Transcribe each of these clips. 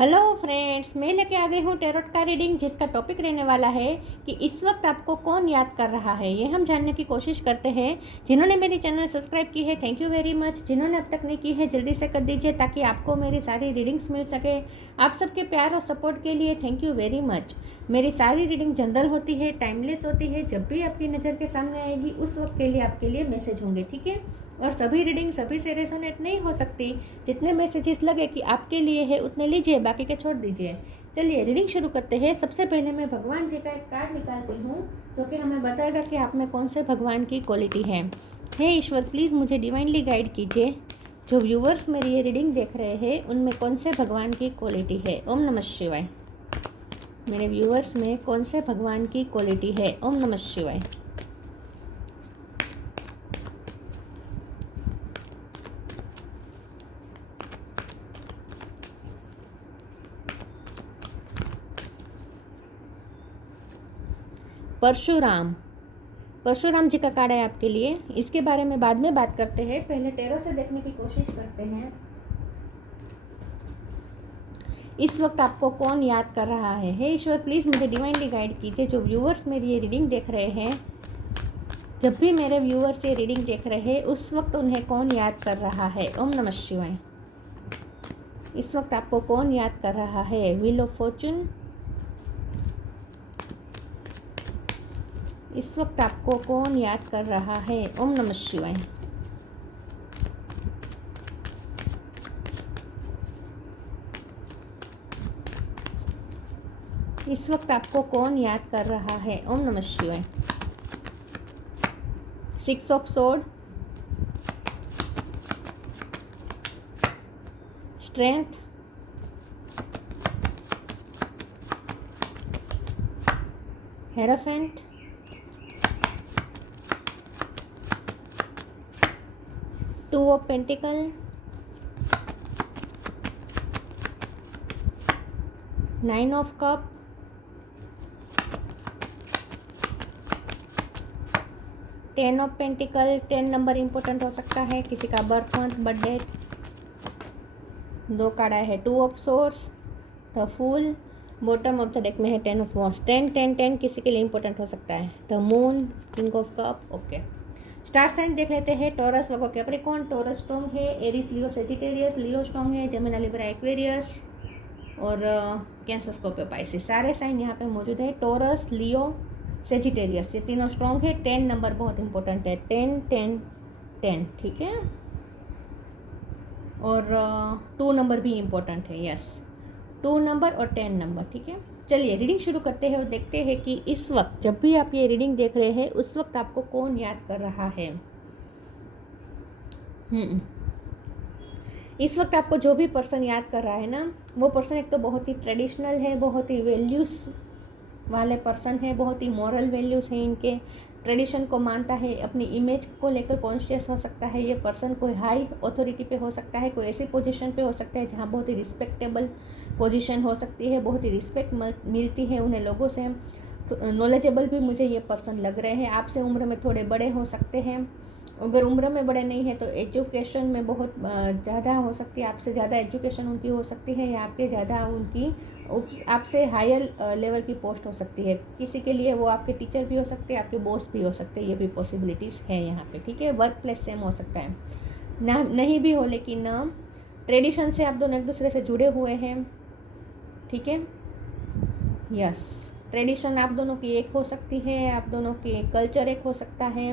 Hello friends, मैं लेके आ गई हूँ टैरोट का रीडिंग, जिसका टॉपिक रहने वाला है कि इस वक्त आपको कौन याद कर रहा है। ये हम जानने की कोशिश करते हैं। जिन्होंने मेरी चैनल सब्सक्राइब की है, थैंक यू वेरी मच। जिन्होंने अब तक नहीं की है, जल्दी से कर दीजिए ताकि आपको मेरी सारी रीडिंग्स मिल सके। आप सबके प्यार और सपोर्ट के लिए थैंक यू वेरी मच। मेरी सारी रीडिंग जनरल होती है, टाइमलेस होती है। जब भी आपकी नज़र के सामने आएगी उस वक्त के लिए आपके लिए मैसेज होंगे, ठीक है। और सभी रीडिंग सभी से रेजोनेट नहीं हो सकती। जितने मैसेजेस लगे कि आपके लिए है उतने लीजिए, बाकी के छोड़ दीजिए। चलिए रीडिंग शुरू करते हैं। सबसे पहले मैं भगवान जी का एक कार्ड निकालती हूँ, जो कि हमें बताएगा कि आप में कौन से भगवान की क्वालिटी है। हे ईश्वर, प्लीज़ मुझे डिवाइनली गाइड कीजिए। जो व्यूवर्स मेरी ये रीडिंग देख रहे हैं उनमें कौन से भगवान की क्वालिटी है। ओम नमः शिवाय। मेरे व्यूवर्स में कौन से भगवान की क्वालिटी है। ओम नमः शिवाय। परशुराम, परशुराम जी का कार्ड है आपके लिए। इसके बारे में बाद में बात करते हैं, पहले टैरो से देखने की कोशिश करते हैं। इस वक्त आपको कौन याद कर रहा है। हे ईश्वर, प्लीज़ मुझे डिवाइनली गाइड कीजिए। जो व्यूअर्स मेरी ये रीडिंग देख रहे हैं, जब भी मेरे व्यूअर्स ये रीडिंग देख रहे हैं उस वक्त उन्हें कौन याद कर रहा है। ओम नमः शिवाय। इस वक्त आपको कौन याद कर रहा है। Wheel of Fortune. इस वक्त आपको कौन याद कर रहा है। ओम नमः शिवाय। इस वक्त आपको कौन याद कर रहा है। ओम नमः शिवाय। 6 of sword, strength, hierophant, 2 of pentacle, 9 of cup, 10 of pentacle. 10 number important हो सकता है, किसी का बर्थ मंथ, बर्थडे। 2 कार्ड आए हैं, 2 of swords, the fool. Bottom of the deck में है 10 ऑफ वॉन्ड्स। 10 10 10 किसी के लिए इंपॉर्टेंट हो सकता है। The moon, king of cup. Okay, star sign देख लेते हैं। Taurus, Virgo, Capricorn. Taurus strong है, Aries, Leo, Sagittarius. Leo strong है, जेमिनी, लिब्रा, एक्वेरियस और कैंसर, स्कॉर्पियो, पाइसिस। सारे साइन यहाँ पे मौजूद है। टॉरस, लियो, सेजिटेरियस, ये तीनों स्ट्रॉन्ग है। 10 नंबर बहुत इंपॉर्टेंट है। 10 10 10, ठीक है। और 2 नंबर भी इम्पोर्टेंट है। यस, 2 नंबर और 10 नंबर, ठीक है। चलिए रीडिंग शुरू करते हैं और देखते हैं कि इस वक्त जब भी आप ये रीडिंग देख रहे हैं उस वक्त आपको कौन याद कर रहा है। इस वक्त आपको जो भी पर्सन याद कर रहा है ना, वो पर्सन एक तो बहुत ही ट्रेडिशनल है, बहुत ही वैल्यूज़ वाले पर्सन है, बहुत ही मॉरल वैल्यूज़ हैं इनके। ट्रेडिशन को मानता है, अपनी इमेज को लेकर कॉन्शियस हो सकता है ये पर्सन। कोई हाई अथॉरिटी पे हो सकता है, कोई ऐसी पोजीशन पे हो सकता है जहाँ बहुत ही रिस्पेक्टेबल पोजीशन हो सकती है, बहुत ही रिस्पेक्ट मिलती है उन्हें लोगों से। तो नॉलेजेबल भी मुझे ये पर्सन लग रहे हैं। आपसे उम्र में थोड़े बड़े हो सकते हैं। अगर उम्र में बड़े नहीं है तो एजुकेशन में बहुत ज़्यादा हो सकती है, आपसे ज़्यादा एजुकेशन उनकी हो सकती है, या आपके ज़्यादा उनकी आपसे हायर लेवल की पोस्ट हो सकती है। किसी के लिए वो आपके टीचर भी हो सकते हैं, आपके बॉस भी हो सकते हैं, ये भी पॉसिबिलिटीज़ है यहाँ पे, ठीक है। वर्क प्लेस सेम हो सकता है ना, नहीं भी हो, लेकिन ट्रेडिशन से आप दोनों एक दूसरे से जुड़े हुए हैं, ठीक है। यस, ट्रेडिशन आप दोनों की एक हो सकती है, आप दोनों के कल्चर एक हो सकता है,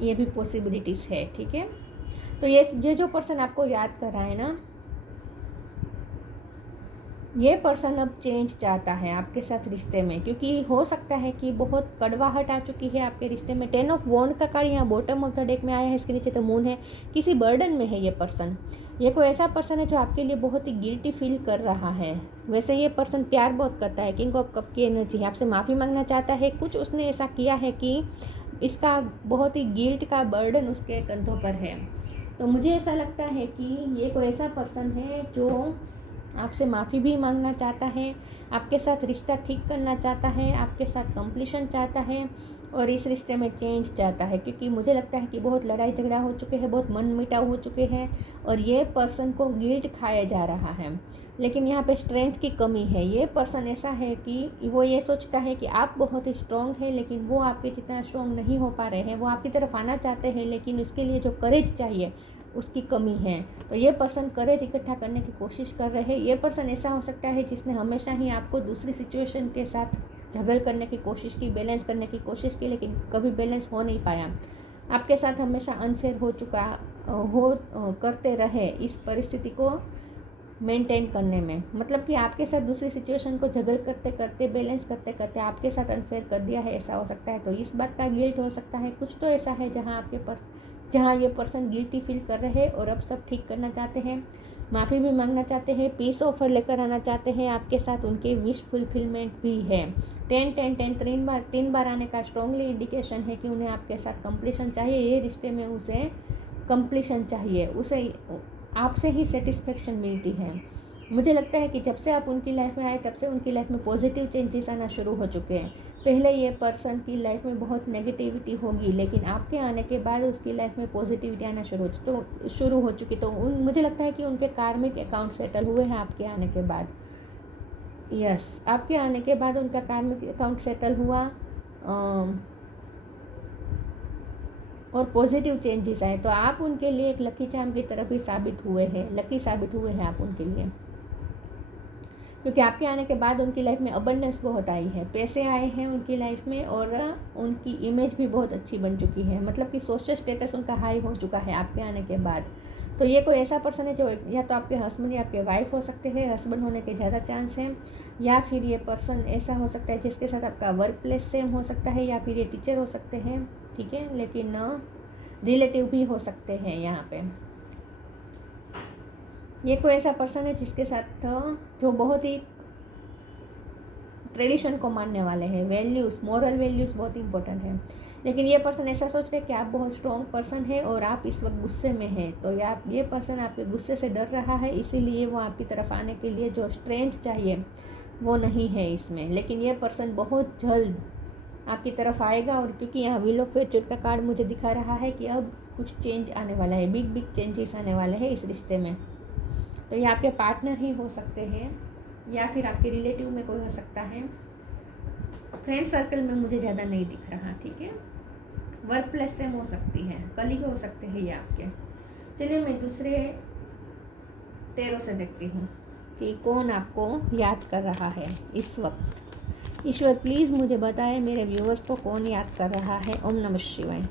ये भी पॉसिबिलिटीज़ है, ठीक है। तो ये जो पर्सन आपको याद कर रहा है ना, ये पर्सन अब चेंज चाहता है आपके साथ रिश्ते में, क्योंकि हो सकता है कि बहुत कड़वाहट आ चुकी है आपके रिश्ते में। 10 ऑफ वॉन्ड का कार्ड यहाँ बॉटम ऑफ द डेक में आया है, इसके नीचे तो मून है। किसी बर्डन में है ये पर्सन। ये कोई ऐसा पर्सन है जो आपके लिए बहुत ही गिल्टी फील कर रहा है। वैसे ये पर्सन प्यार बहुत करता है, किंग ऑफ कप की एनर्जी है, आपसे माफ़ी मांगना चाहता है। कुछ उसने ऐसा किया है कि इसका बहुत ही गिल्ट का बर्डन उसके कंधों पर है। तो मुझे ऐसा लगता है कि ये कोई ऐसा पर्सन है जो आपसे माफ़ी भी मांगना चाहता है, आपके साथ रिश्ता ठीक करना चाहता है, आपके साथ कंप्लीशन चाहता है और इस रिश्ते में चेंज चाहता है, क्योंकि मुझे लगता है कि बहुत लड़ाई झगड़ा हो चुके हैं, बहुत मन मिटाव हो चुके हैं और ये पर्सन को गिल्ट खाया जा रहा है। लेकिन यहाँ पे स्ट्रेंथ की कमी है। ये पर्सन ऐसा है कि वो ये सोचता है कि आप बहुत स्ट्रॉन्ग है, लेकिन वो आपके जितना स्ट्रॉन्ग नहीं हो पा रहे हैं। वो आपकी तरफ आना चाहते हैं, लेकिन उसके लिए जो करेज चाहिए उसकी कमी है। तो ये पर्सन करेज इकट्ठा करने की कोशिश कर रहे हैं। ये पर्सन ऐसा हो सकता है जिसने हमेशा ही आपको दूसरी सिचुएशन के साथ झगड़ करने की कोशिश की, बैलेंस करने की कोशिश की, लेकिन कभी बैलेंस हो नहीं पाया। आपके साथ हमेशा अनफेयर हो चुका करते रहे इस परिस्थिति को मेंटेन करने में। मतलब कि आपके साथ दूसरी सिचुएशन को झगड़ करते करते, बैलेंस करते करते आपके साथ अनफेयर कर दिया है, ऐसा हो सकता है। तो इस बात का गिल्ट हो सकता है। कुछ तो ऐसा है जहाँ ये पर्सन गिल्टी फील कर रहे हैं और अब सब ठीक करना चाहते हैं, माफ़ी भी मांगना चाहते हैं, पीस ऑफर लेकर आना चाहते हैं आपके साथ। उनके विश फुलफिलमेंट भी है। 10-10-10 तीन बार आने का स्ट्रॉन्गली इंडिकेशन है कि उन्हें आपके साथ कंप्लीशन चाहिए। ये रिश्ते में उसे कंप्लीशन चाहिए, उसे आपसे ही सेटिस्फेक्शन मिलती है। मुझे लगता है कि जब से आप उनकी लाइफ में आए तब से उनकी लाइफ में पॉजिटिव चेंजेस आना शुरू हो चुके हैं। पहले ये पर्सन की लाइफ में बहुत नेगेटिविटी होगी, लेकिन आपके आने के बाद उसकी लाइफ में पॉजिटिविटी आना शुरू हो चुकी। तो मुझे लगता है कि उनके कार्मिक अकाउंट सेटल हुए हैं आपके आने के बाद। यस, आपके आने के बाद उनका कार्मिक अकाउंट सेटल हुआ और पॉजिटिव चेंजेस आए। तो आप उनके लिए एक लकी चार्म की तरफ ही साबित हुए हैं, लकी साबित हुए हैं आप उनके लिए, क्योंकि आपके आने के बाद उनकी लाइफ में अबंडेंस बहुत आई है, पैसे आए हैं उनकी लाइफ में और उनकी इमेज भी बहुत अच्छी बन चुकी है। मतलब कि सोशल स्टेटस उनका हाई हो चुका है आपके आने के बाद। तो ये कोई ऐसा पर्सन है जो या तो आपके हस्बैंड या आपके वाइफ हो सकते हैं, हस्बैंड होने के ज़्यादा चांस हैं, या फिर ये पर्सन ऐसा हो सकता है जिसके साथ आपका वर्क प्लेस सेम हो सकता है, या फिर ये टीचर हो सकते हैं, ठीक है, लेकिन रिलेटिव भी हो सकते हैं। यहाँ पे ये कोई ऐसा पर्सन है जिसके साथ जो बहुत ही ट्रेडिशन को मानने वाले हैं, वैल्यूज़, मॉरल वैल्यूज़ बहुत इंपॉर्टेंट है। लेकिन ये पर्सन ऐसा सोच रहे हैं कि आप बहुत स्ट्रॉन्ग पर्सन है और आप इस वक्त गुस्से में हैं। तो ये पर्सन आपके गुस्से से डर रहा है, इसीलिए वो आपकी तरफ आने के लिए जो स्ट्रेंथ चाहिए वो नहीं है इसमें। लेकिन ये पर्सन बहुत जल्द आपकी तरफ आएगा। और क्योंकि यहाँ व्हील ऑफ फॉर्च्यून का कार्ड मुझे दिखा रहा है कि अब कुछ चेंज आने वाला है, बिग चेंजेस आने वाले हैं इस रिश्ते में। तो ये आपके पार्टनर ही हो सकते हैं या फिर आपके रिलेटिव में कोई हो सकता है। फ्रेंड सर्कल में मुझे ज़्यादा नहीं दिख रहा, ठीक है। वर्क प्लेस से हो सकती है, कलीग हो सकते हैं ये आपके। चलिए मैं दूसरे टेरो से देखती हूँ कि कौन आपको याद कर रहा है इस वक्त। ईश्वर प्लीज़ मुझे बताएं मेरे व्यूअर्स को कौन याद कर रहा है। ओम नमः शिवाय।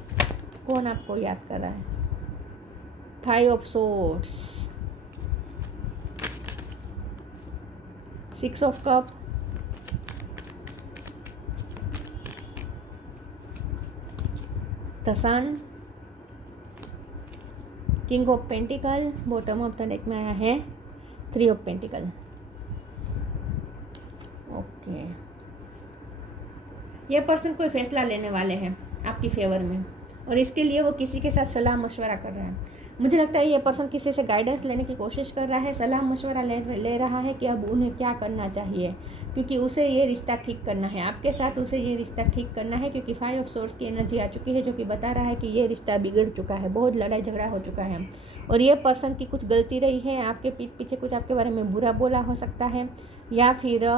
कौन आपको याद कर रहा है? 5 of swords, 6 of cup, the sun, king of pentacle, bottom of the deck में आया है 3 ऑफ पेंटिकल। ओके, ये पर्सन कोई फैसला लेने वाले हैं आपकी फेवर में और इसके लिए वो किसी के साथ सलाह मशवरा कर रहा है। मुझे लगता है ये पर्सन किसी से गाइडेंस लेने की कोशिश कर रहा है, सलाह मशवरा ले रहा है कि अब उन्हें क्या करना चाहिए, क्योंकि उसे ये रिश्ता ठीक करना है आपके साथ। उसे ये रिश्ता ठीक करना है क्योंकि 5 ऑफ सोर्ड्स की एनर्जी आ चुकी है, जो कि बता रहा है कि ये रिश्ता बिगड़ चुका है, बहुत लड़ाई झगड़ा हो चुका है और ये पर्सन की कुछ गलती रही है, आपके पीठ पीछे कुछ आपके बारे में बुरा बोला हो सकता है, या फिर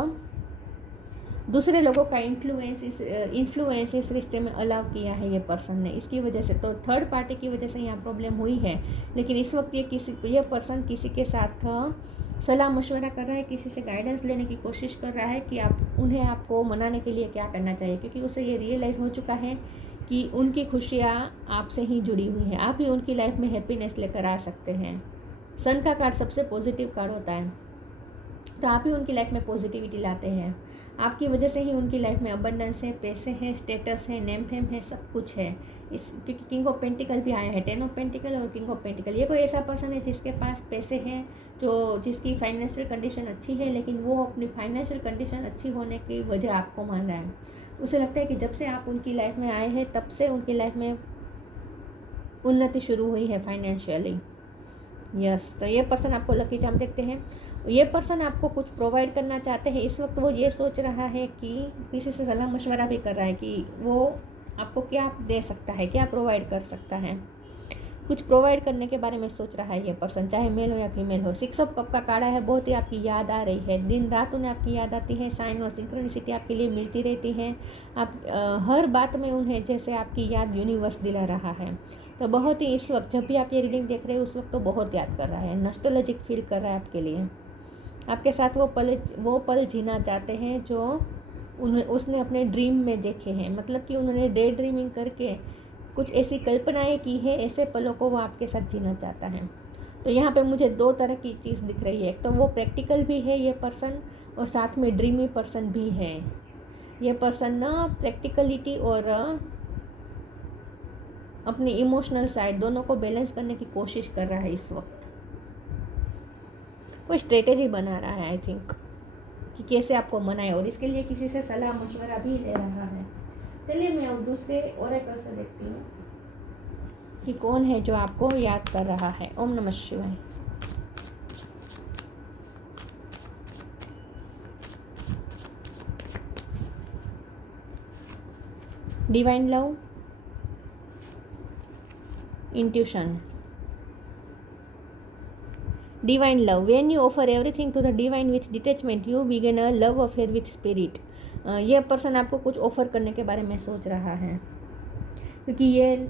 दूसरे लोगों का इन्फ्लुएंस इस रिश्ते में अलाउ किया है ये पर्सन ने, इसकी वजह से। तो थर्ड पार्टी की वजह से यहाँ प्रॉब्लम हुई है। लेकिन इस वक्त ये पर्सन किसी के साथ सलाह मशवरा कर रहा है, किसी से गाइडेंस लेने की कोशिश कर रहा है कि उन्हें आपको मनाने के लिए क्या करना चाहिए, क्योंकि उसे ये रियलाइज़ हो चुका है कि उनकी खुशियाँ आपसे ही जुड़ी हुई हैं। आप ही उनकी लाइफ में हैप्पीनेस लेकर आ सकते हैं। सन का कार्ड सबसे पॉजिटिव कार्ड होता है, तो आप ही उनकी लाइफ में पॉजिटिविटी लाते हैं। आपकी वजह से ही उनकी लाइफ में अबंडेंस है, पैसे हैं, स्टेटस है, नेम फेम है, सब कुछ है। क्योंकि किंग ऑफ पेंटिकल भी आया है, 10 ऑफ पेंटिकल और किंग ऑफ पेंटिकल। ये कोई ऐसा पर्सन है जिसके पास पैसे हैं, जिसकी फाइनेंशियल कंडीशन अच्छी है, लेकिन वो अपनी फाइनेंशियल कंडीशन अच्छी होने की वजह आपको मान रहा है। उसे लगता है कि जब से आप उनकी लाइफ में आए हैं तब से उनकी लाइफ में उन्नति शुरू हुई है फाइनेंशियली। यस, तो ये पर्सन आपको लकी चार्म देखते हैं। ये पर्सन आपको कुछ प्रोवाइड करना चाहते हैं। इस वक्त वो ये सोच रहा है कि किसी से सलाह मशवरा भी कर रहा है कि वो आपको क्या दे सकता है, क्या प्रोवाइड कर सकता है। कुछ प्रोवाइड करने के बारे में सोच रहा है ये पर्सन, चाहे मेल हो या फीमेल हो। 6 ऑफ कप का कार्ड है, बहुत ही आपकी याद आ रही है, दिन रात उन्हें आपकी याद आती है। साइन और सिंक्रोनिसिटी आपके लिए मिलती रहती है। आप हर बात में उन्हें जैसे आपकी याद यूनिवर्स दिला रहा है। तो बहुत ही इस वक्त जब भी आप ये रीडिंग देख रहे हो उस वक्त तो बहुत याद कर रहा है, नॉस्टैल्जिक फील कर रहा है आपके लिए। आपके साथ वो पल जीना चाहते हैं जो उसने अपने ड्रीम में देखे हैं। मतलब कि उन्होंने डे ड्रीमिंग करके कुछ ऐसी कल्पनाएं की है, ऐसे पलों को वो आपके साथ जीना चाहता है। तो यहाँ पे मुझे 2 तरह की चीज़ दिख रही है। एक तो वो प्रैक्टिकल भी है ये पर्सन, और साथ में ड्रीमी पर्सन भी है। ये पर्सन ना प्रैक्टिकलिटी और अपनी इमोशनल साइड दोनों को बैलेंस करने की कोशिश कर रहा है इस वक्त। कोई स्ट्रेटेजी बना रहा है आई थिंक कि कैसे आपको मनाए, और इसके लिए किसी से सलाह मशवरा भी ले रहा है। चलिए मैं और दूसरे ओरेकल से देखती हूँ कि कौन है जो आपको याद कर रहा है। ओम नमः शिवाय। Divine love, intuition. Divine love. When you offer everything to the divine with detachment, you begin a love affair with spirit. ये पर्सन आपको कुछ ऑफर करने के बारे में सोच रहा है, क्योंकि ये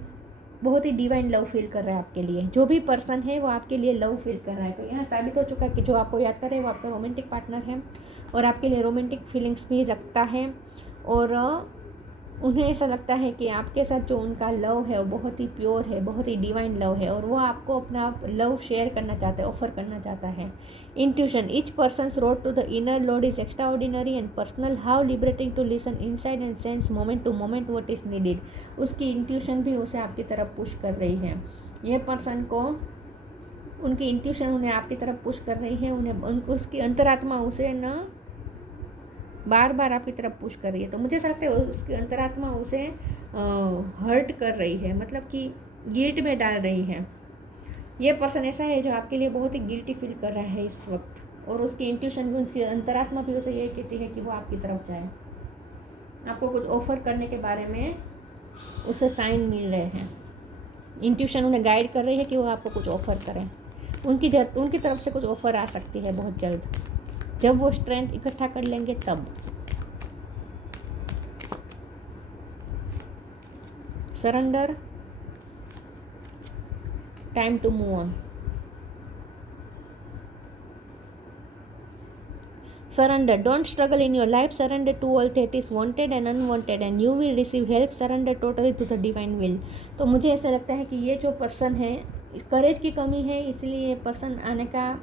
बहुत ही डिवाइन लव फील कर रहा है आपके लिए। जो भी पर्सन है वो आपके लिए लव फील कर रहा है। तो यहाँ साबित हो चुका है कि जो आपको याद कर रहे हैं वो आपका रोमांटिक पार्टनर है और आपके लिए रोमांटिक फीलिंग्स भी रखता है। और उन्हें ऐसा लगता है कि आपके साथ जो उनका लव है वो बहुत ही प्योर है, बहुत ही डिवाइन लव है, और वो आपको अपना लव शेयर करना चाहता है, ऑफर करना चाहता है। Intuition. Each person's road to the inner lord is extraordinary and personal, how liberating to listen inside and sense moment to moment what is needed. उसकी इंट्यूशन भी उसे आपकी तरफ पुश कर रही है। यह पर्सन को उनकी इंट्यूशन उन्हें आपकी तरफ पुश कर रही है, उन्हें उसकी अंतरात्मा उसे ना बार बार आपकी तरफ पुश कर रही है। तो मुझे ऐसा लगता है उसकी अंतरात्मा उसे हर्ट कर रही है, मतलब कि गिल्ट में डाल रही है। ये पर्सन ऐसा है जो आपके लिए बहुत ही गिल्टी फील कर रहा है इस वक्त, और उसकी इंट्यूशन भी, उसकी अंतरात्मा भी उसे यही कहती है कि वो आपकी तरफ जाए। आपको कुछ ऑफर करने के बारे में उसे साइन मिल रहे हैं। इंट्यूशन उन्हें गाइड कर रही है कि वो आपको कुछ ऑफर करें। उनकी तरफ से कुछ ऑफर आ सकती है बहुत जल्द, जब वो स्ट्रेंथ इकट्ठा कर लेंगे तब। Surrender, time to move on. Surrender. Don't struggle in your life. Surrender to all that is wanted and unwanted and you will receive help. Surrender totally to the divine will. तो मुझे ऐसा लगता है कि ये जो पर्सन है, करेज की कमी है, इसलिए ये पर्सन आने का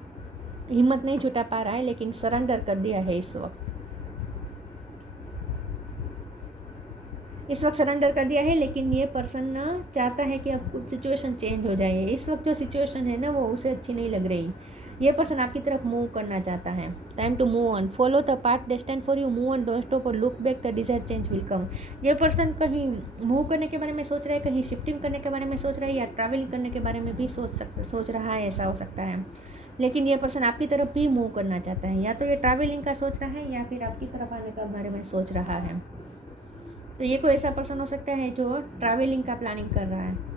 हिम्मत नहीं जुटा पा रहा है, लेकिन सरेंडर कर दिया है इस वक्त सरेंडर कर दिया है। लेकिन ये पर्सन ना चाहता है कि अब कुछ सिचुएशन चेंज हो जाए। इस वक्त जो सिचुएशन है ना वो उसे अच्छी नहीं लग रही। ये पर्सन आपकी तरफ मूव करना चाहता है। Time to move on, follow the path destined for you, move on, don't stop और look back, the desire change will come. ये पर्सन कहीं मूव करने के बारे में सोच रहा है, कहीं शिफ्टिंग करने के बारे में सोच रहा है, या ट्रैवलिंग करने के बारे में भी सोच रहा है, ऐसा हो सकता है। लेकिन ये पर्सन आपकी तरफ भी मूव करना चाहता है, या तो ये ट्रैवलिंग का सोच रहा है या फिर आपकी तरफ आने का बारे में सोच रहा है। तो ये कोई ऐसा पर्सन हो सकता है जो ट्रैवलिंग का प्लानिंग कर रहा है।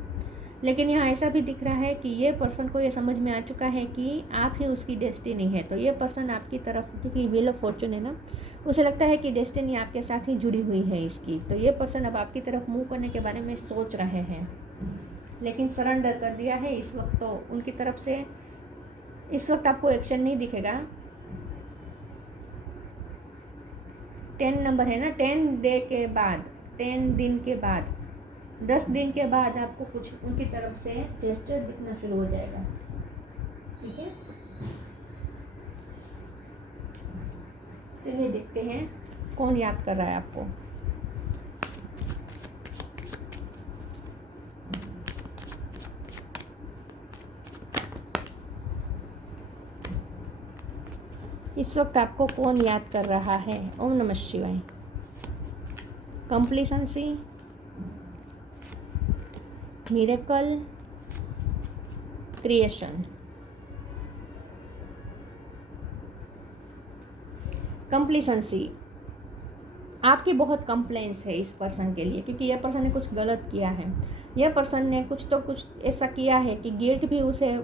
लेकिन यहाँ ऐसा भी दिख रहा है कि ये पर्सन को ये समझ में आ चुका है कि आप ही उसकी डेस्टिनी है। तो ये पर्सन आपकी तरफ, क्योंकि व्हील ऑफ फॉर्चून है ना, उसे लगता है कि डेस्टिनी आपके साथ ही जुड़ी हुई है इसकी। तो ये पर्सन अब आपकी तरफ मूव करने के बारे में सोच रहे हैं, लेकिन सरेंडर कर दिया है इस वक्त। तो उनकी तरफ से इस वक्त आपको एक्शन नहीं दिखेगा। 10 नंबर है ना, 10 दिन के बाद 10 दिन के बाद आपको कुछ उनकी तरफ से जेस्चर दिखना शुरू हो जाएगा। ठीक है, चलिए देखते हैं कौन याद कर रहा है आपको। इस वक्त आपको कौन याद कर रहा है। ओम नमः शिवाय। कंप्लीसेंसी, मिरेकल, क्रिएशन। कंप्लीसेंसी, आपकी बहुत कंप्लेंट्स है इस पर्सन के लिए, क्योंकि यह पर्सन ने कुछ गलत किया है। यह पर्सन ने कुछ ऐसा किया है कि गिल्ट भी उसे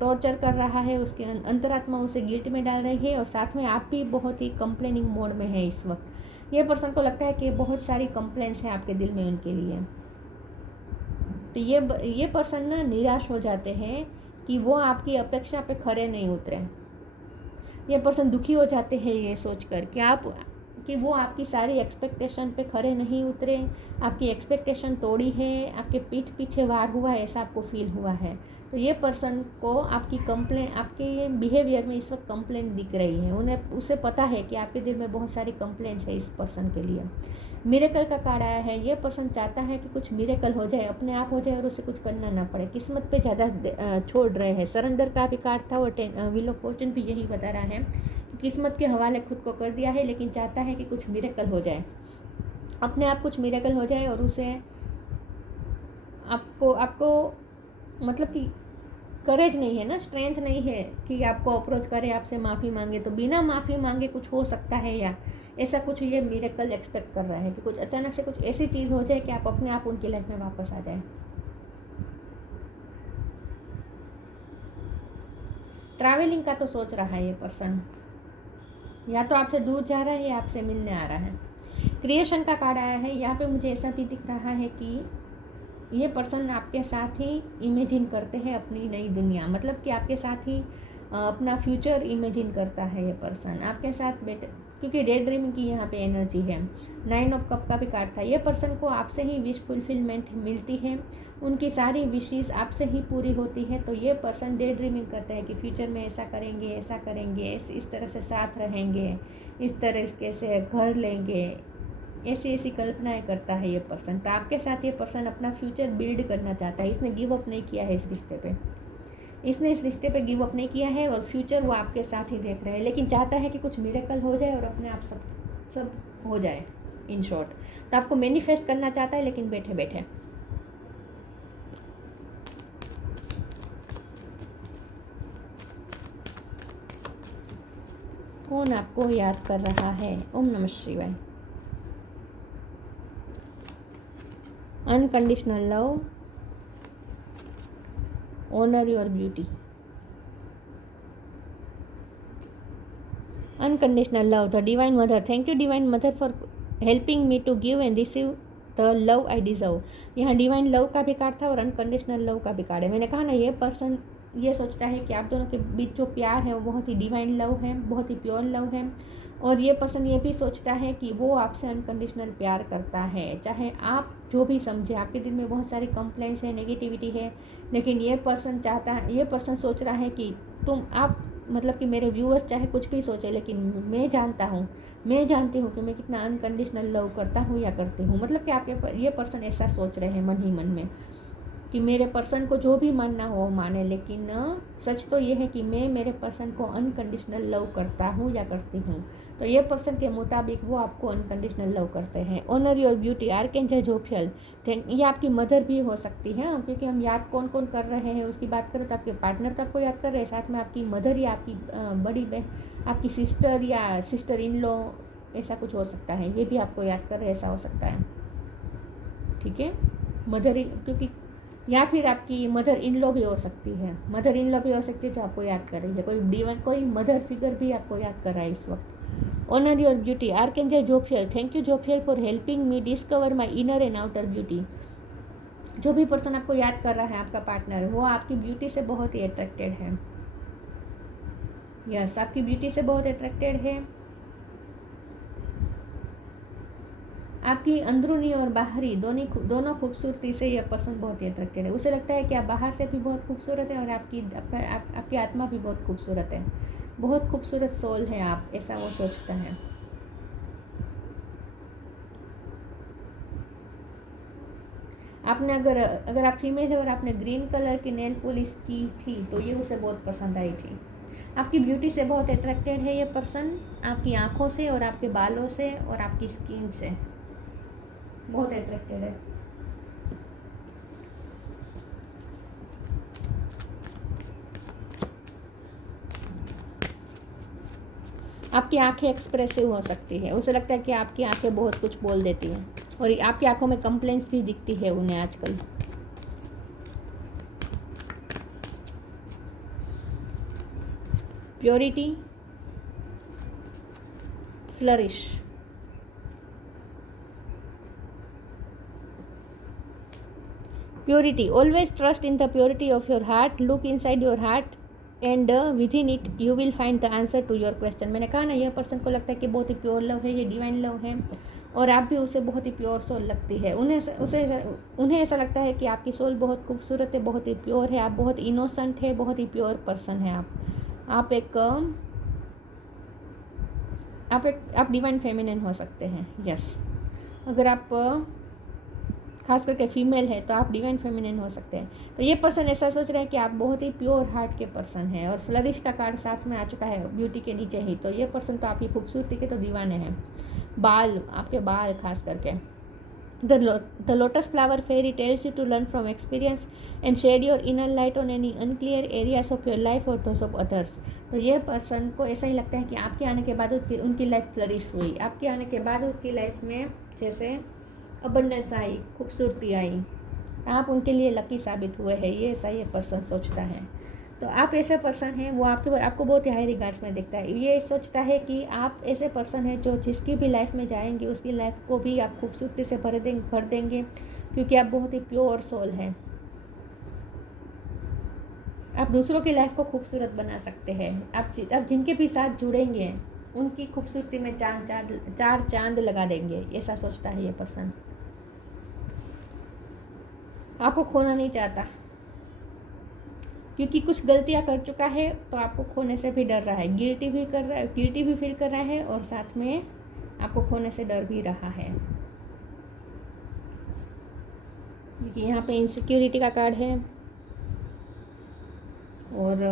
टॉर्चर कर रहा है, उसके अंतरात्मा उसे गिल्ट में डाल रही है, और साथ में आप भी बहुत ही कंप्लेनिंग मोड में है इस वक्त। यह पर्सन को लगता है कि बहुत सारी कंप्लेंट्स हैं आपके दिल में उनके लिए। तो ये पर्सन ना निराश हो जाते हैं कि वो आपकी अपेक्षा पे खरे नहीं उतरे। ये पर्सन दुखी हो जाते हैं ये सोचकर कि वो आपकी सारी एक्सपेक्टेशन पे खरे नहीं उतरे, आपकी एक्सपेक्टेशन तोड़ी है, आपके पीठ पीछे वार हुआ है, ऐसा आपको फील हुआ है। तो ये पर्सन को आपकी कंप्लेन, आपके बिहेवियर में इस वक्त कंप्लेन दिख रही है। उसे पता है कि आपके दिल में बहुत सारी कंप्लेंट्स है इस पर्सन के लिए। मिरेकल का कार्ड आया है। ये पर्सन चाहता है कि कुछ मिरेकल हो जाए, अपने आप हो जाए और उसे कुछ करना ना पड़े। किस्मत पे ज़्यादा छोड़ रहे हैं। सरेंडर का भी कार्ड था और व्हील ऑफ फॉर्चून भी यही बता रहा है कि किस्मत के हवाले खुद को कर दिया है, लेकिन चाहता है कि कुछ मिरेकल हो जाए, अपने आप कुछ मिरेकल हो जाए और उसे आपको मतलब कि करेज नहीं है ना, स्ट्रेंथ नहीं है कि आपको अप्रोच करे, आपसे माफ़ी मांगे। तो बिना माफ़ी मांगे कुछ हो सकता है, या ऐसा कुछ ये मिरेकल एक्सपेक्ट कर रहा है कि कुछ अचानक से कुछ ऐसी चीज़ हो जाए कि आप अपने आप उनकी लाइफ में वापस आ जाए। ट्रैवलिंग का तो सोच रहा है ये पर्सन, या तो आपसे दूर जा रहा है या आपसे मिलने आ रहा है। क्रिएशन का कार्ड आया है। यहाँ पे मुझे ऐसा भी दिख रहा है कि ये पर्सन आपके साथ ही इमेजिन करते हैं अपनी नई दुनिया, मतलब कि आपके साथ ही अपना फ्यूचर इमेजिन करता है ये पर्सन आपके साथ बैठे, क्योंकि डे ड्रीमिंग की यहाँ पे एनर्जी है। 9 ऑफ कप का भी कार्ड था। ये पर्सन को आपसे ही विश फुलफिलमेंट मिलती है, उनकी सारी विशेस आपसे ही पूरी होती है। तो ये पर्सन डे ड्रीमिंग करता है कि फ्यूचर में ऐसा करेंगे, इस तरह से साथ रहेंगे, इस तरह से घर लेंगे, ऐसी कल्पनाएं करता है ये पर्सन। तो आपके साथ ये पर्सन अपना फ्यूचर बिल्ड करना चाहता है। इसने गिव अप नहीं किया है इस रिश्ते पे गिव अप नहीं किया है, और फ्यूचर वो आपके साथ ही देख रहे हैं, लेकिन चाहता है कि कुछ मिरेकल हो जाए और अपने आप सब हो जाए। इन शॉर्ट तो आपको मैनिफेस्ट करना चाहता है, लेकिन बैठे बैठे। कौन आपको याद कर रहा है? ओम नमः शिवाय। Unconditional love, honour your beauty. Unconditional love, the divine mother. Thank you divine mother for helping me to give and receive the love I deserve. यहाँ डिवाइन लव का भी कार्ड था और अनकंडीशनल लव का भी कार्ड है। मैंने कहा ना, ये पर्सन ये सोचता है कि आप दोनों के बीच जो प्यार है वो बहुत ही डिवाइन लव है, बहुत ही प्योर लव है। और ये पर्सन ये भी सोचता है कि वो आपसे अनकंडीशनल प्यार करता है, चाहे आप जो भी समझे। आपके दिल में बहुत सारी कंप्लेंट्स है, नेगेटिविटी है, लेकिन ये पर्सन सोच रहा है कि आप मतलब कि मेरे व्यूअर्स चाहे कुछ भी सोचे, लेकिन मैं जानती हूँ कि मैं कितना अनकंडीशनल लव करता हूँ या करती हूँ। मतलब कि आपके ये पर्सन ऐसा सोच रहे हैं मन ही मन में कि मेरे पर्सन को जो भी मानना हो वो माने, लेकिन सच तो ये है कि मैं मेरे पर्सन को अनकंडीशनल लव करता हूँ या करती हूँ। तो ये पर्सन के मुताबिक वो आपको अनकंडीशनल लव करते हैं। Honour your beauty, archangel Jophiel. ये आपकी मदर भी हो सकती है, क्योंकि हम याद कौन कौन कर रहे हैं उसकी बात करें तो आपके पार्टनर तो आपको याद कर रहे हैं, साथ में आपकी मदर या आपकी बड़ी बहन, आपकी सिस्टर या सिस्टर इन लॉ, ऐसा कुछ हो सकता है। ये भी आपको याद कर रहे हैं, ऐसा हो सकता है। ठीक है, मदर, क्योंकि या फिर आपकी मदर इन लॉ भी हो सकती है, जो आपको याद कर रही है। कोई मदर फिगर भी आपको याद कर रहा है इस वक्त। Honour your beauty, archangel Jophiel. Thank you Jophiel for helping me discover my inner and outer beauty. जो भी पर्सन आपको याद कर रहा है, आपका पार्टनर, वो आपकी ब्यूटी से बहुत ही अट्रैक्टेड है। यस, आपकी ब्यूटी से बहुत अट्रैक्टेड है। आपकी अंदरूनी और बाहरी दोनों खूबसूरती से यह पर्सन बहुत ही अट्रैक्टेड है। उसे लगता है कि आप बाहर से भी बहुत खूबसूरत है और आपकी आत्मा भी बहुत खूबसूरत है, बहुत खूबसूरत सोल है आप, ऐसा वो सोचता है। आपने अगर आप फीमेल है और आपने ग्रीन कलर की नेल पॉलिश की थी तो ये उसे बहुत पसंद आई थी। आपकी ब्यूटी से बहुत अट्रैक्टेड है ये पर्सन, आपकी आँखों से और आपके बालों से और आपकी स्किन से बहुत अट्रैक्टेड है। आपकी आंखें एक्सप्रेसिव हो सकती है, उसे लगता है कि आपकी आंखें बहुत कुछ बोल देती हैं, और आपकी आंखों में कंप्लेंट्स भी दिखती है उन्हें आजकल। Purity, flourish. Purity, always trust in the purity of your heart, look inside your heart and within it you will find the answer to your question. मैंने कहा ना, यह पर्सन को लगता है कि बहुत ही प्योर लव है, ये डिवाइन लव है, और आप भी उसे बहुत ही प्योर सोल लगती है। उन्हें ऐसा लगता है कि आपकी सोल बहुत खूबसूरत है, बहुत ही प्योर है, आप बहुत इनोसेंट है, बहुत ही प्योर पर्सन है। आप डिवाइन फेमिनिन हो सकते हैं। यस, अगर आप खास करके फीमेल है तो आप डिवाइन फेमिनिन हो सकते हैं। तो ये पर्सन ऐसा सोच रहा है कि आप बहुत ही प्योर हार्ट के पर्सन हैं, और फ्लरिश का कार्ड साथ में आ चुका है ब्यूटी के नीचे ही। तो ये पर्सन तो आपकी खूबसूरती के तो दीवाने हैं। बाल, आपके बाल खास करके। The lotus flower fairy tells you to learn from experience and shed your inner light on any unclear areas of your life और दोस ऑफ अदर्स। तो ये पर्सन को ऐसा ही लगता है कि आपके आने के बाद उनकी लाइफ फ्लरिश हुई, आपके आने के बाद उसकी लाइफ में जैसे अबंडेंस आई, खूबसूरती आई, आप उनके लिए लकी साबित हुए हैं, ये ऐसा ये पर्सन सोचता है। तो आप ऐसे पर्सन हैं, वो आपको बहुत ही हाई रिगार्ड्स में देखता है। ये सोचता है कि आप ऐसे पर्सन हैं जो जिसकी भी लाइफ में जाएंगे उसकी लाइफ को भी आप खूबसूरती से भर देंगे, क्योंकि आप बहुत ही प्योर सोल हैं। आप दूसरों की लाइफ को खूबसूरत बना सकते हैं। आप जिनके भी साथ जुड़ेंगे उनकी खूबसूरती में चार चांद लगा देंगे, ऐसा सोचता है ये पर्सन। आपको खोना नहीं चाहता, क्योंकि कुछ गलतियां कर चुका है, तो आपको खोने से भी डर रहा है, गिल्टी भी फील कर रहा है, और साथ में आपको खोने से डर भी रहा है। देखिए यहाँ पे इनसिक्योरिटी का कार्ड है, और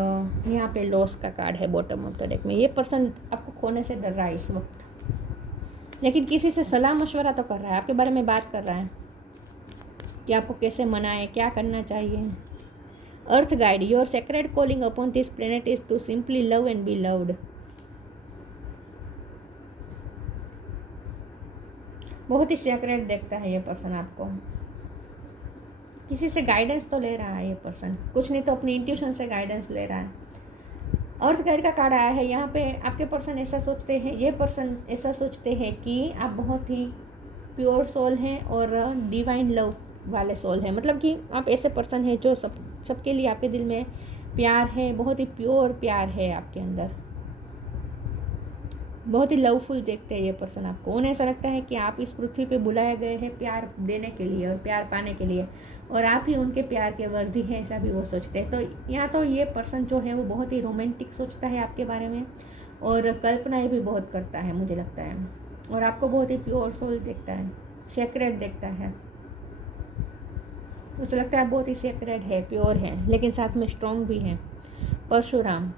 यहाँ पे लॉस का कार्ड है बॉटम ऑफ द डेक में। ये पर्सन आपको खोने से डर रहा है इस वक्त, लेकिन किसी से सलाह मशवरा तो कर रहा है, आपके बारे में बात कर रहा है कि आपको कैसे मनाएं, क्या करना चाहिए। Earth guide, your sacred calling upon this planet is to simply love and be loved. बहुत ही सेक्रेड देखता है ये पर्सन आपको। किसी से गाइडेंस तो ले रहा है ये पर्सन, कुछ नहीं तो अपनी इंट्यूशन से गाइडेंस ले रहा है। अर्थ गाइड का कार्ड आया है यहाँ पे। आपके पर्सन ऐसा सोचते हैं, ये पर्सन ऐसा सोचते हैं कि आप बहुत ही प्योर सोल हैं और डिवाइन लव वाले सोल हैं। मतलब कि आप ऐसे पर्सन हैं जो सबके लिए आपके दिल में प्यार है, बहुत ही प्योर प्यार है आपके अंदर, बहुत ही लवफुल देखते हैं ये पर्सन आपको। उन्हें ऐसा लगता है कि आप इस पृथ्वी पे बुलाए गए हैं प्यार देने के लिए और प्यार पाने के लिए, और आप ही उनके प्यार के वर्दी हैं, ऐसा भी वो सोचते हैं। तो या तो ये पर्सन जो है वो बहुत ही रोमांटिक सोचता है आपके बारे में, और कल्पनाएं भी बहुत करता है मुझे लगता है, और आपको बहुत ही प्योर सोल देखता है, सेक्रेट देखता है। उसे लगता है बहुत ही सेक्रेट है, प्योर है, लेकिन साथ में स्ट्रॉन्ग भी है। परशुराम,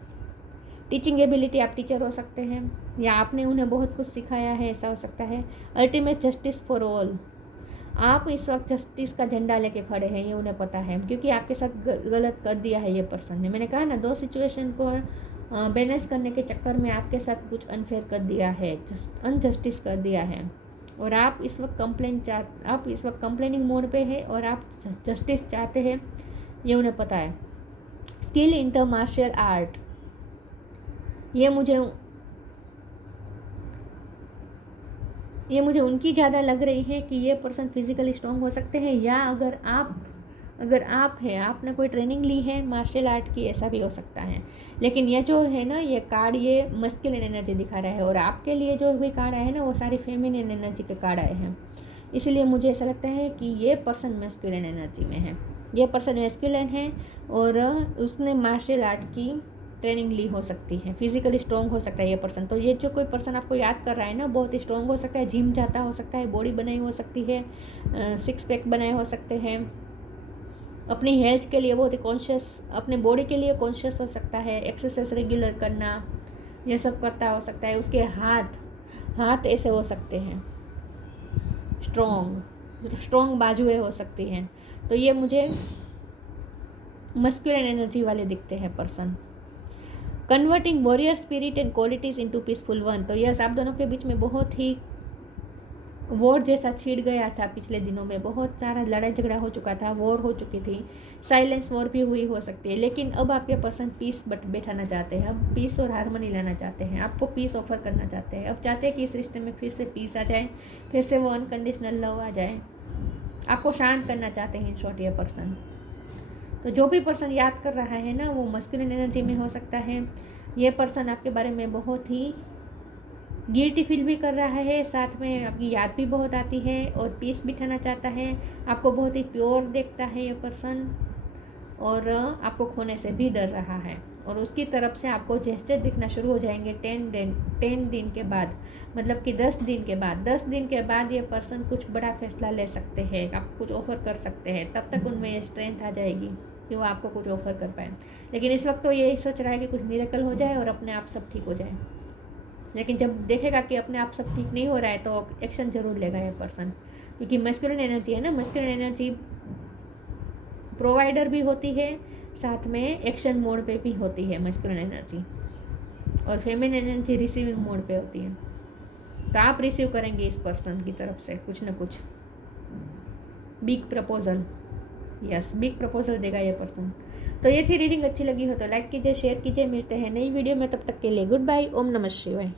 टीचिंग एबिलिटी, आप टीचर हो सकते हैं या आपने उन्हें बहुत कुछ सिखाया है, ऐसा हो सकता है। अल्टीमेट जस्टिस फॉर ऑल, आप इस वक्त जस्टिस का झंडा लेके खड़े हैं, ये उन्हें पता है, क्योंकि आपके साथ गलत कर दिया है ये पर्सन ने। मैंने कहा ना, दो सिचुएशन को बैलेंस करने के चक्कर में आपके साथ कुछ अनफेयर कर दिया है, अनजस्टिस कर दिया है, और आप इस वक्त कंप्लेनिंग मोड पे है और आप जस्टिस चाहते हैं, ये उन्हें पता है। Skill in the martial art, ये मुझे उनकी ज़्यादा लग रही है कि ये पर्सन फिजिकली स्ट्रॉन्ग हो सकते हैं, या अगर आप हैं, आपने कोई ट्रेनिंग ली है मार्शल आर्ट की, ऐसा भी हो सकता है। लेकिन ये जो है ना, ये कार्ड ये मस्कुलिन एनर्जी दिखा रहा है, और आपके लिए जो भी कार्ड आए हैं ना, वो सारी फेमिनिन एनर्जी के कार्ड आए हैं। इसलिए मुझे ऐसा लगता है कि ये पर्सन मस्कुलिन एनर्जी में है, ये पर्सन मस्कुलिन है, और उसने मार्शल आर्ट की ट्रेनिंग ली हो सकती है, फिजिकली स्ट्रॉन्ग हो सकता है ये पर्सन। तो ये जो कोई पर्सन आपको याद कर रहा है ना, बहुत ही स्ट्रॉन्ग हो सकता है, जिम जाता हो सकता है, बॉडी बनाई हो सकती है, 6 पैक बनाए हो सकते हैं, अपनी हेल्थ के लिए बहुत ही कॉन्शियस, अपने बॉडी के लिए कॉन्शियस हो सकता है, एक्सरसाइज रेगुलर करना, ये सब करता हो सकता है। उसके हाथ ऐसे हो सकते हैं, स्ट्रॉन्ग बाजुएं हो सकती हैं। तो ये मुझे मस्कुलिन एनर्जी वाले दिखते हैं person. Converting warrior spirit and qualities into peaceful one. तो यस, आप दोनों के बीच में बहुत ही वॉर जैसा छिड़ गया था पिछले दिनों में, बहुत सारा लड़ाई झगड़ा हो चुका था, वॉर हो चुकी थी, साइलेंस वॉर भी हुई हो सकती है। लेकिन अब आपके पर्सन पीस बैठाना चाहते हैं, अब पीस और हारमोनी लाना चाहते हैं, आपको पीस ऑफर करना चाहते हैं। अब चाहते हैं कि इस रिश्ते में फिर से पीस आ जाए, फिर से वो अनकंडीशनल लव आ जाए, आपको शांत करना चाहते हैं इन शॉर्ट ये पर्सन। तो जो भी पर्सन याद कर रहा है ना, वो मस्कुलिन एनर्जी में हो सकता है। ये पर्सन आपके बारे में बहुत ही गिल्टी फील भी कर रहा है, साथ में आपकी याद भी बहुत आती है और पीस बिठाना चाहता है। आपको बहुत ही प्योर देखता है ये पर्सन, और आपको खोने से भी डर रहा है। और उसकी तरफ से आपको जेस्चर दिखना शुरू हो जाएंगे 10 दिन के बाद, मतलब कि 10 दिन के बाद। 10 दिन के बाद ये पर्सन कुछ बड़ा फैसला ले सकते हैं, आपको कुछ ऑफर कर सकते हैं। तब तक उनमें ये स्ट्रेंथ आ जाएगी कि वो आपको कुछ ऑफर कर पाए। लेकिन इस वक्त तो यही सोच रहा है कि कुछ मिरेकल हो जाए और अपने आप सब ठीक हो जाए। लेकिन जब देखेगा कि अपने आप सब ठीक नहीं हो रहा है तो एक्शन जरूर लेगा ये पर्सन, क्योंकि मस्कुलिन एनर्जी है ना, मस्कुलिन एनर्जी प्रोवाइडर भी होती है, साथ में एक्शन मोड पे भी होती है मस्कुलिन एनर्जी, और फेमिनिन एनर्जी रिसीविंग मोड पे होती है। तो आप रिसीव करेंगे इस पर्सन की तरफ से कुछ ना कुछ big proposal. Yes, big proposal देगा ये पर्सन। तो ये थी रीडिंग। अच्छी लगी हो तो लाइक कीजिए, शेयर कीजिए। मिलते हैं नई वीडियो में, तब तक के लिए गुड बाय। ओम नमः शिवाय।